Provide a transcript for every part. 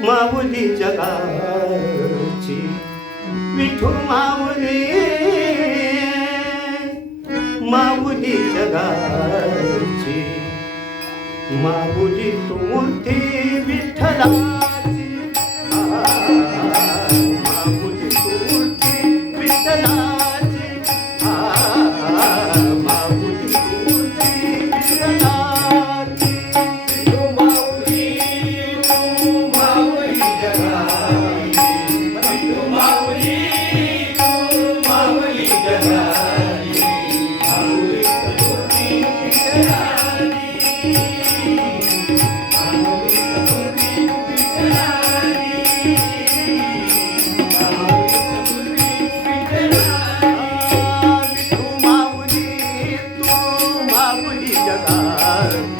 माऊली जगाची विठू माऊली. माऊली जगाची माऊली तू मूर्ती विठ्ठला. Yadar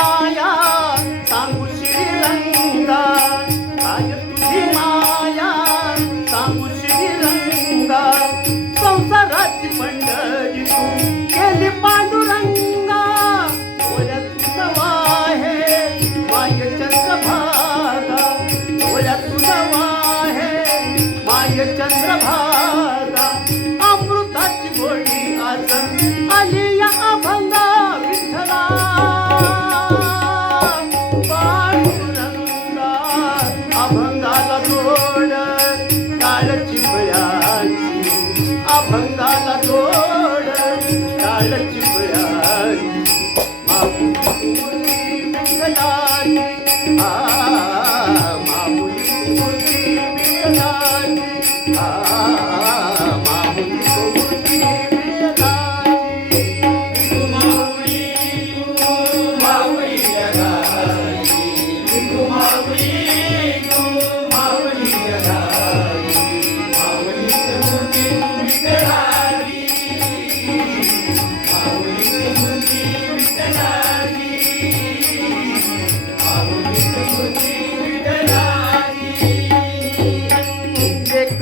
Ah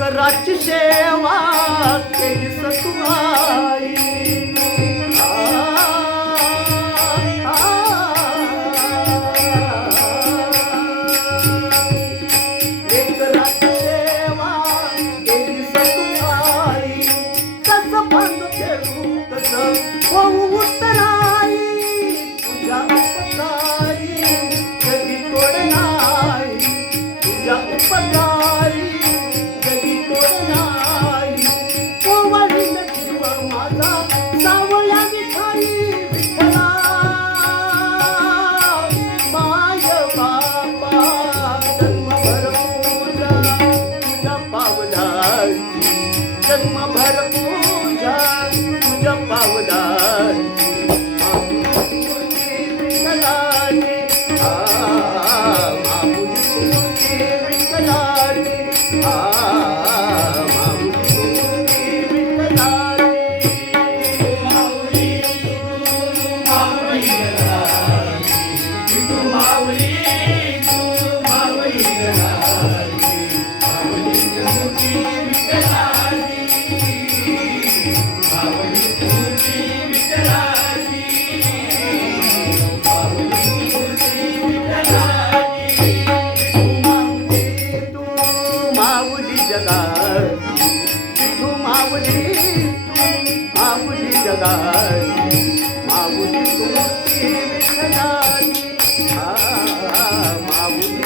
शेवा केली सतुमाई Bye. विठ्ठलाली माऊली तू माऊली